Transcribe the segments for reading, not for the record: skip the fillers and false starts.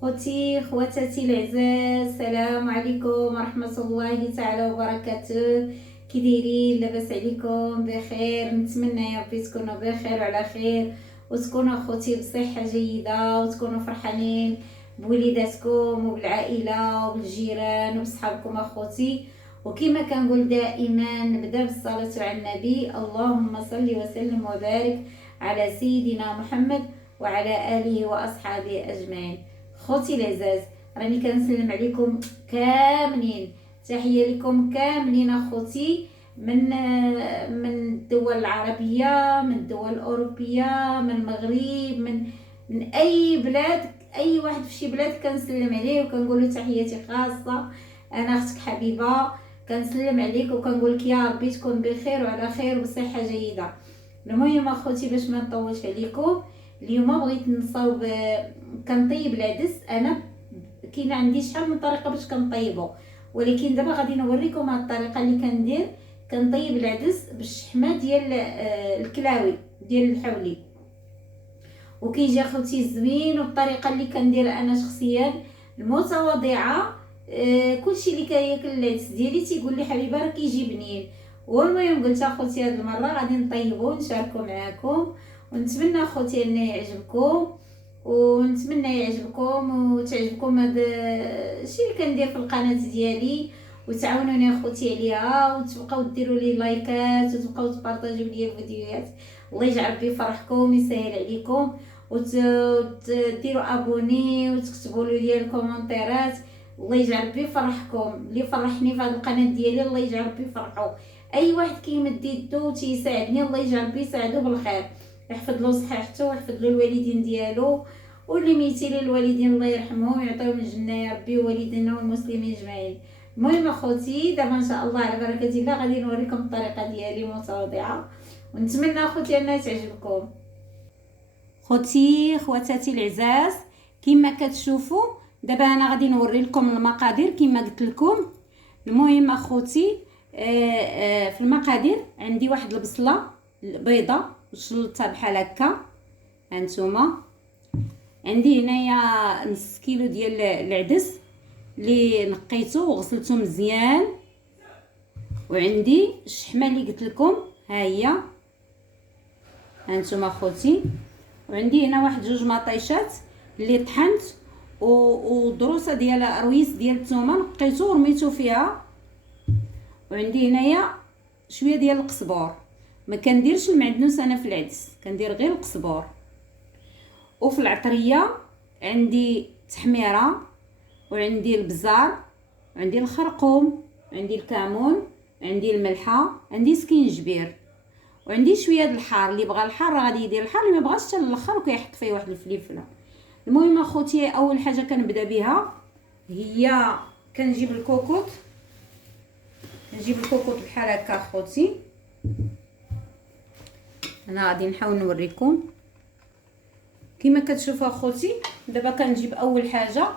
خوتي خواتاتي العزاز، السلام عليكم ورحمه الله تعالى وبركاته. كي دايرين؟ لاباس عليكم؟ بخير؟ نتمنى يا ربي تكونوا بخير وعلى خير، وتكونوا خوتي بصحه جيده، وتكونوا فرحانين بوليداتكم وبالعائله وبالجيران وبصحابكم اخوتي. وكما كنقول دائما نبدا بالصلاه على النبي، اللهم صل وسلم وبارك على سيدنا محمد وعلى اله واصحابه اجمعين. خوتي العزاز، راني كنسلم عليكم كاملين، تحيه لكم كاملين اخوتي، من الدول العربيه، من الدول الاوروبيه، من المغرب، من اي بلاد، اي واحد في شي بلاد كنسلم عليه وكنقول له تحياتي خاصه. انا اختك حبيبه كنسلم عليك وكنقول لك يا ربي تكون بخير وعلى خير وبصحه جيده. المهم اخوتي باش ما نطولش عليكم، اليوم بغيت نصاوب كنطيب العدس. انا كاين عندي شحال من طريقه باش كنطيبو، ولكن دابا غادي نوريكم هاد الطريقه اللي كندير. كنطيب العدس بالشحمه ديال الكلاوي ديال الحولي، وكيجي اخوتي زوين. والطريقه اللي كندير انا شخصيا المتواضعه، كلشي اللي كياكل العدس ديالي تيقول لي حبيبه راه كيجي بنين. والمهم قلت اخوتي هاد المره غادي نطيبو ونشاركو معاكم، ونتمنى اخوتي ان يعجبكم، ونتمنى يعجبكم وتعجبكم هذا الشيء اللي كندير في القناه ديالي، وتعاونوني اخوتي عليها، وتبقاو ديروا لي لايكات، وتبقاو تبارطاجيو لي الفيديوهات. الله يجعل ربي يفرحكم ويسهل عليكم، وتديروا ابوني وتكتبوا لي الكومونتيرات. الله يجعل ربي يفرحكم، اللي فرحني في هذه القناه ديالي الله يجعل ربي يفرحو. اي واحد كيمد يدو تيساعدني الله يجعل ربي يساعدو بالخير، يحفظ له صحته ويحفظ له الوالدين ديالو، واللي ميتين للوالدين الله يرحمهم ويعطيهم الجنه يا ربي، ووالدينا والمسلمين اجمعين. المهم اخوتي دابا ان شاء الله على بركه الله غادي نوريكم الطريقه ديالي متواضعه، ونتمنى اخوتي انها تعجبكم. خوتي خواتاتي العزاز، كما كتشوفوا دابا انا غادي نوري لكم المقادير كما قلت لكم. المهم اخوتي، في المقادير عندي واحد البصله بيضه وشلتها بحال هكا، هانتوما. عندي هنايا نص كيلو ديال العدس اللي نقيته وغسلته مزيان، وعندي الشحمه اللي قلت لكم ها هي، هانتوما اخوتي. وعندي هنا واحد جوج مطيشات اللي طحنت، ودروسه ديال رويس ديال الثومه نقيته ورميته فيها. وعندي هنايا شويه ديال القزبور، ما كنديرش المعدنوس انا في العدس، كندير غير القزبور. وفي العطريه عندي تحميره، وعندي البزار، وعندي الخرقوم، عندي الكمون، عندي الملحه، عندي سكينجبير، وعندي شويه د الحار. اللي بغى الحار راه غادي يدير الحار، اللي ما بغاش حتى الاخر وكيحط فيه واحد الفلفله. المهم اخوتي اول حاجه كنبدا بها هي كنجيب الكوكوط، بحال هكا اخوتي. انا غادي نحاول نوريكم كما كتشوفوا اخوتي. دابا كنجيب اول حاجه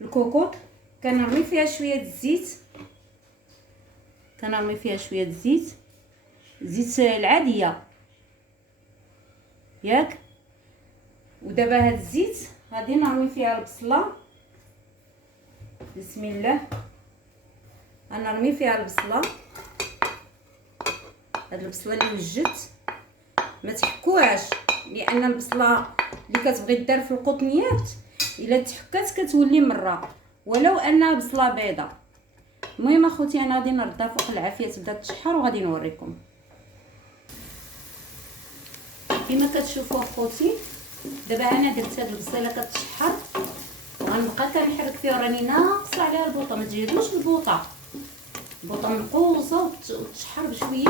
الكوكوط، كنرمي فيها شويه الزيت، زيت العاديه ياك. ودابا هاد الزيت غادي نرمي فيها البصله، بسم الله. غنرمي فيها البصله، هاد البصله اللي وجدت ما تحكوهاش، لان البصله اللي كتبغي دار في القطنيات الا تحكات كتولي مره، ولو انها بصله بيضه. المهم اخوتي انا غادي نردها فوق العافيه تبدا تشحر، وغادي نوريكم. كما كتشوفوا اخوتي دابا انا درت هاد البصيله كتشحر، وغنبقى كنحرك فيها، راني ناقصه عليها البوطه، ما تجهدوش البوطه منقوصه وتشحر بشويه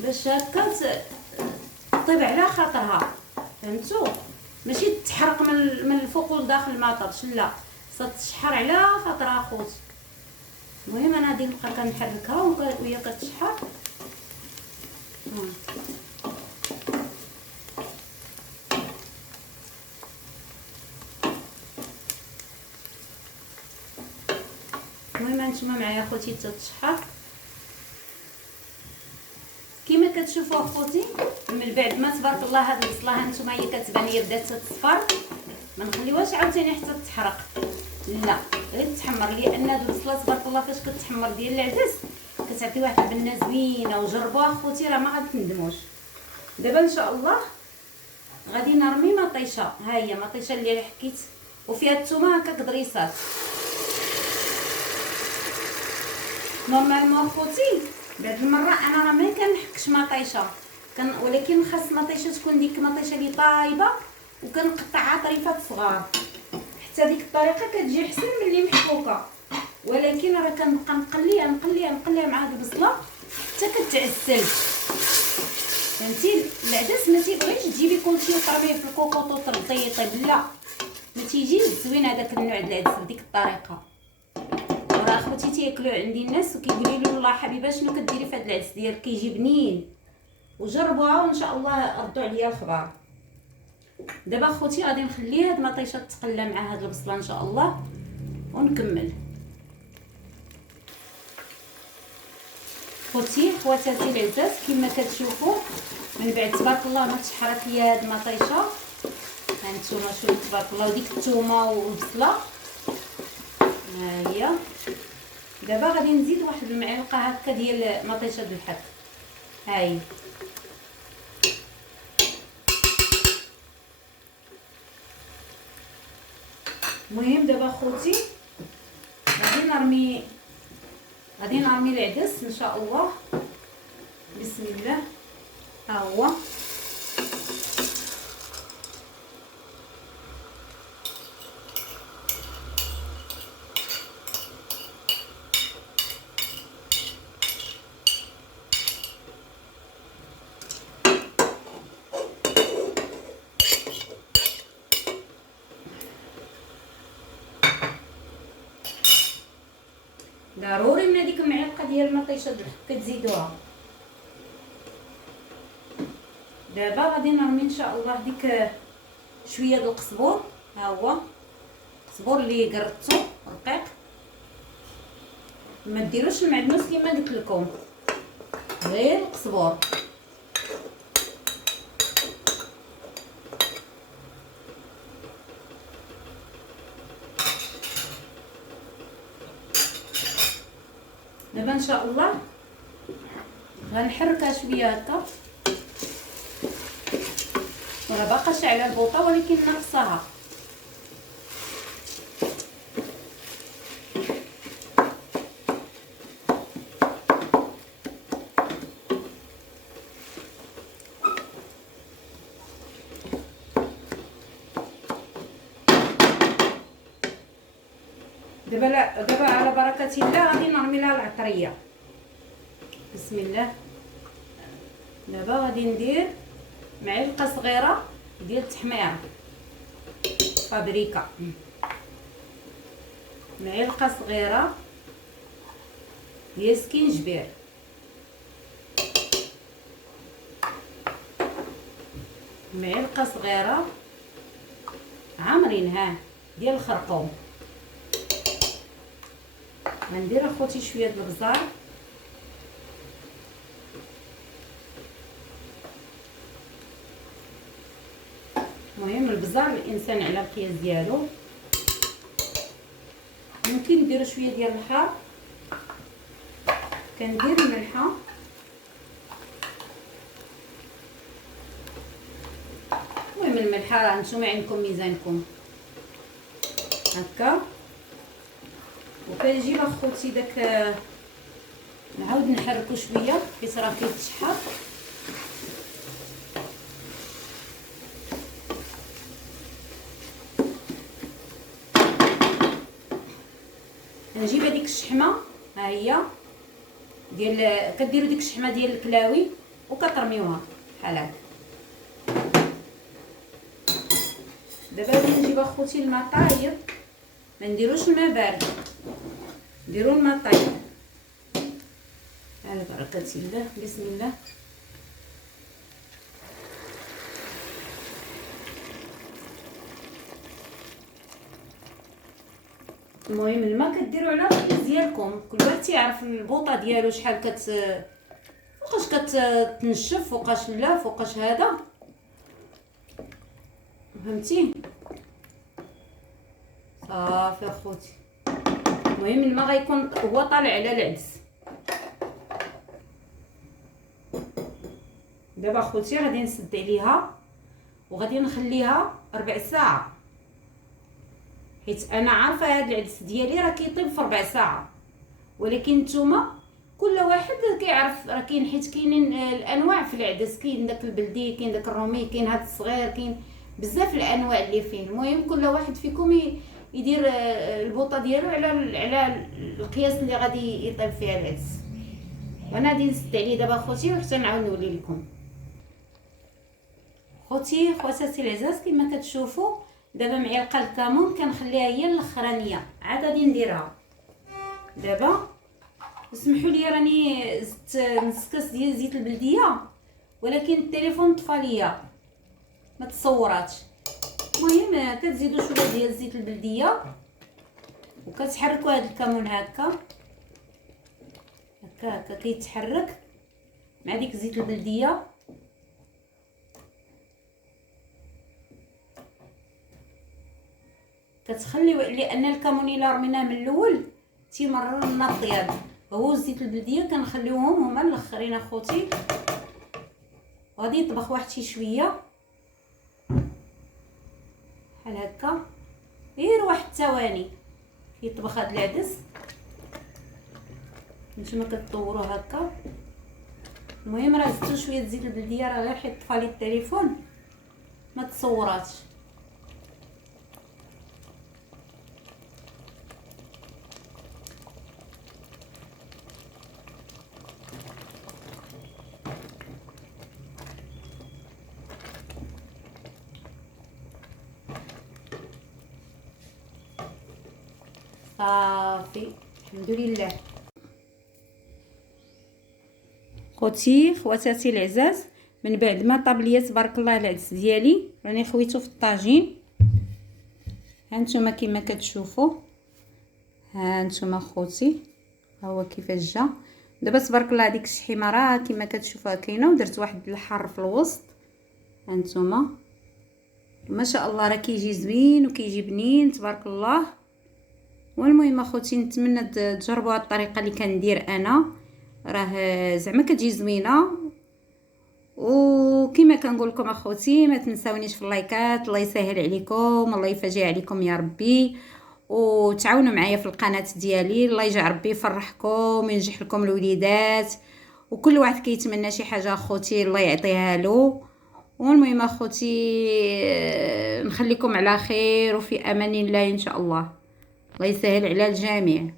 باش هكا طيب على خاطرها، فهمتوا؟ ماشي تحرق من الفوق والداخل ما طابش، لا تشحر على خاطرها اخوتي. المهم انا غادي نبقى كنحركها وهي كتشحر. المهم هانتوما معايا اخوتي تتشحر كما كتشوفوا اخوتي. من بعد ما تبارك الله هاد البصله هانتوما هي كتبان هي بدات تصفر، ما نخليوهاش عاوتاني حتى تحرق، لا غير تحمر، لان هاد البصله تبارك الله فاش كتحمر ديال العدس كتعطي واحد البنه زوينه. وجربوها خوتي راه ما غتندموش. دابا ان شاء الله غادي نرمي مطيشه. ها هي مطيشه اللي حكيت، وفيها الثومه هكا كدريسات. نورمالمون خوتي بهاد المره انا راه ما كنحكش مطيشه، ولكن خاص مطيشه تكون ديك مطيشه اللي طايبه، وكنقطعها طريفات صغار، حتى ديك الطريقه كتجي احسن من اللي محكوكه. ولكن راه كنبقى نقليها مع هاد البصله حتى كتعسل. فهمتي؟ العدس ما تيبغيش تجيبي كلشي وترميه في الكوكوط وترطيطي، لا ما تيجيش زوين هذاك النوع ديال العدس بديك الطريقه. وراه اخوتي تياكلوا عندي الناس وكيقولوا لي والله حبيبه شنو كديري في هذا العدس ديالك كيجي بنين. وجربوها وان شاء الله ردوا عليا الخبر. دابا اخوتي غادي نخلي هاد المطيشه تقلى مع هاد البصله ان شاء الله ونكمل. خوتي خواتاتي العزاز كما كتشوفوا من بعد تبارك الله ما تشحرت ليا هاد المطيشه. ها نتوما شوفوا تبارك الله، وديك الثومه والبصله ها هي. دابا غادي نزيد واحد المعلقه هكا ديال مطيشه الحك. ها هي المهم دابا خوتي غادي نرمي العدس ان شاء الله. بسم الله. ها هو ضروري من هذيك المعلقه ديال المطيشه كتزيدوها. دابا غادي نرمي ان شاء الله ديك شويه د القزبور. ها هو القزبور اللي قرطتو رقيق، ما ديروش المعدنوس كما قلت لكم، غير القزبور. دابا ان شاء الله غنحركها شويه هكا، وراه باقا شاعله البوطه ولكن ناقصاها. دابا على بركه الله غادي نرمي لها العطريه. بسم الله. دابا غادي ندير معلقه صغيره ديال التحميره فابريكا، معلقه صغيره ديال سكينجبير، معلقه صغيره عامرين ها ديال الخرقوم. غندير اخوتي شويه د البزار، المهم البزار الانسان على القياس ديالو. ممكن نديرو شويه ديال الحار، كندير الملحه، المهم الملحه راه نتوما عندكم ميزانكم هكا. وكنجيب اخوتي داك نعاود نحركو شويه حيت راه كيتشحر. نجيب هذيك الشحمه، ها هي ديال كديروا ديك الشحمه ديال الكلاوي وكترميوها بحال هكا. دابا غادي نجيب اخوتي الماء طايب، ما نديروش الماء بارد، نديرو الماء طايب على بركه الله. بسم الله. المهم الماء كديروا على القياس ديالكم، كل واحد تيعرف البوطه ديالو شحال فوقاش كتنشف، فوقاش لا، فوقاش هذا، فهمتي؟ صافي اخوتي. المهم الماء غيكون هو طالع على العدس. دابا اخوتي غادي نسد عليها وغادي نخليها ربع ساعه، حيت انا عارفه هاد العدس ديالي راه كيطيب في ربع ساعه، ولكن نتوما كل واحد كيعرف راه كاين، حيت كاينين الانواع في العدس، كاين داك البلدي، كاين داك الرومي، كاين هاد الصغير، كاين بزاف الانواع اللي فيه. المهم كل واحد فيكم يدير البوطه ديالو على القياس اللي غادي يطيب فيها العدس. وانا غادي نسد عليه دابا اخوتي وحتى نعاود نولي لكم. خوتي خواتاتي العزاز كما كتشوفوا دابا معلقه الكمون كنخليها هي الاخرانيه، عاد غادي نديرها دابا. اسمحوا لي راني زدت نص كاس ديال زيت البلديه، ولكن التليفون طفى ليا ما تصوراتش. المهم كتزيدوا شويه ديال زيت البلديه وكتحركوا هذا الكمون هكا هكا كيتحرك مع ديك زيت البلديه. كتخليو لان الكمون الا رميناه من الاول تيمرر لنا الطياب، هو زيت البلديه كنخليوهم هما الاخرين اخوتي. غادي يطبخ واحد شي شويه بحال هكا، غير واحد الثواني كيطبخ هذا العدس. نتوما كتطوروا هكا. المهم راه زدتو شويه زيت البلديه، راه غير حيت طفى لي التليفون ما تصوراتش. صافي الحمد لله. خوتي خواتاتي العزاز، من بعد ما طاب ليا تبارك الله العدس ديالي راني خويته في الطاجين. ها نتوما كما كتشوفوا، ها نتوما خوتي ها هو كيفاش جا. دابا تبارك الله هذيك الشحيمه راه كما كتشوفوها كاينه، ودرت واحد الحر في الوسط. ها نتوما ما شاء الله راه كيجي زوين وكيجي بنين تبارك الله. والمهم اخوتي نتمنى تجربوا هاد الطريقه اللي كندير انا، راه زعما كتجي زوينه. وكما كنقول لكم اخوتي ما تنساونيش في اللايكات، الله يسهل عليكم، الله يفرج عليكم يا ربي، وتعاونوا معايا في القناه ديالي. الله يجعل ربي يفرحكم وينجح لكم الوليدات، وكل واحد كيتمنى شي حاجه اخوتي الله يعطيها له. والمهم اخوتي نخليكم على خير وفي امان الله ان شاء الله. الله يسهل على الجميع.